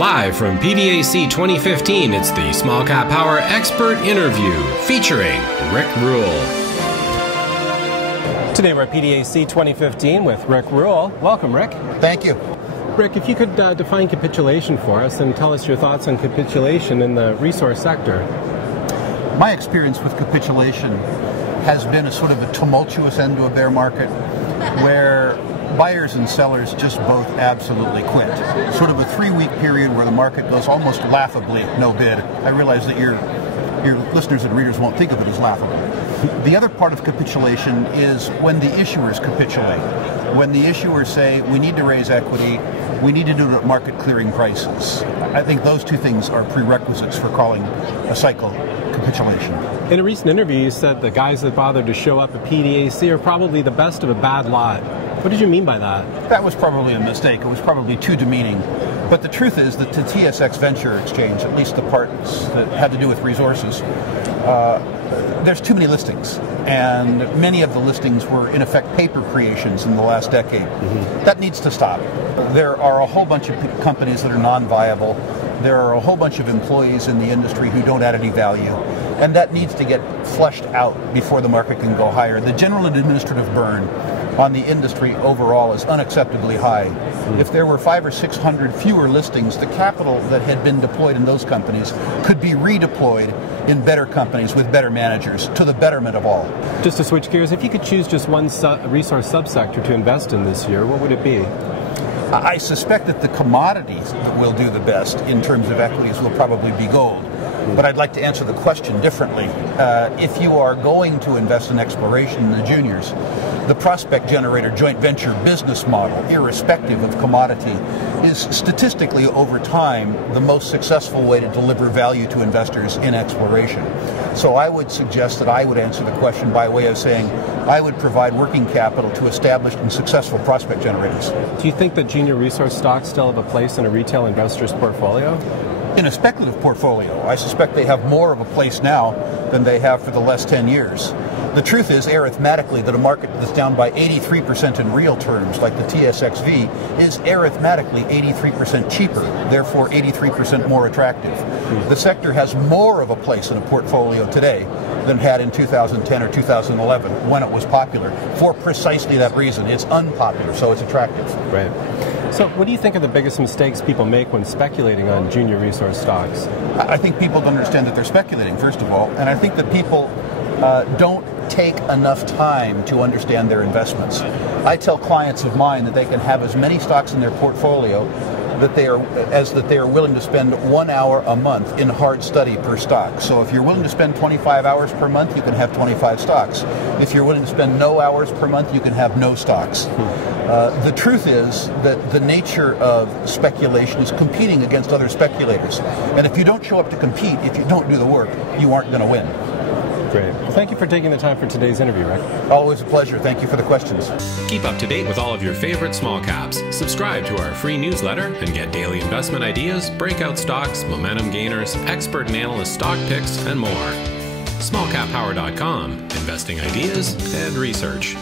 Live from PDAC 2015, it's the Small Cap Power Expert Interview featuring Rick Rule. Today we're at PDAC 2015 with Rick Rule. Welcome, Rick. Thank you. Rick, if you could define capitulation for us and tell us your thoughts on capitulation in the resource sector. My experience with capitulation has been a sort of a tumultuous end to a bear market where buyers and sellers just both absolutely quit. Sort of a 3-week period where the market goes almost laughably no bid. I realize that your listeners and readers won't think of it as laughable. The other part of capitulation is when the issuers capitulate. When the issuers say, we need to raise equity, we need to do it at market clearing prices. I think those two things are prerequisites for calling a cycle capitulation. In a recent interview, you said the guys that bothered to show up at PDAC are probably the best of a bad lot. What did you mean by that? That was probably a mistake. It was probably too demeaning. But the truth is that the TSX Venture Exchange, at least the parts that had to do with resources, there's too many listings. And many of the listings were, in effect, paper creations in the last decade. That needs to stop. There are a whole bunch of companies that are non-viable. There are a whole bunch of employees in the industry who don't add any value. And that needs to get flushed out before the market can go higher. The general and administrative burn on the industry overall is unacceptably high. If there were 500 or 600 fewer listings, the capital that had been deployed in those companies could be redeployed in better companies with better managers to the betterment of all. Just to switch gears, if you could choose just one resource subsector to invest in this year, what would it be? I suspect that the commodities that will do the best in terms of equities will probably be gold. But I'd like to answer the question differently. If you are going to invest in exploration in the juniors, the prospect generator joint venture business model, irrespective of commodity, is statistically over time the most successful way to deliver value to investors in exploration. So I would suggest that I would answer the question by way of saying I would provide working capital to established and successful prospect generators. Do you think that junior resource stocks still have a place in a retail investor's portfolio? In a speculative portfolio, I suspect they have more of a place now than they have for the last 10 years. The truth is, arithmetically, that a market that's down by 83% in real terms, like the TSXV, is arithmetically 83% cheaper, therefore 83% more attractive. The sector has more of a place in a portfolio today than it had in 2010 or 2011 when it was popular, for precisely that reason. It's unpopular, so it's attractive. Right. So what do you think are the biggest mistakes people make when speculating on junior resource stocks? I think people don't understand that they're speculating, first of all, and I think that people don't take enough time to understand their investments. I tell clients of mine that they can have as many stocks in their portfolio that they are willing to spend 1 hour a month in hard study per stock. So if you're willing to spend 25 hours per month, you can have 25 stocks. If you're willing to spend no hours per month, you can have no stocks. The truth is that the nature of speculation is competing against other speculators. And if you don't show up to compete, if you don't do the work, you aren't going to win. Great. Well, thank you for taking the time for today's interview, Rick. Always a pleasure. Thank you for the questions. Keep up to date with all of your favorite small caps. Subscribe to our free newsletter and get daily investment ideas, breakout stocks, momentum gainers, expert and analyst stock picks, and more. SmallCapPower.com. Investing ideas and research.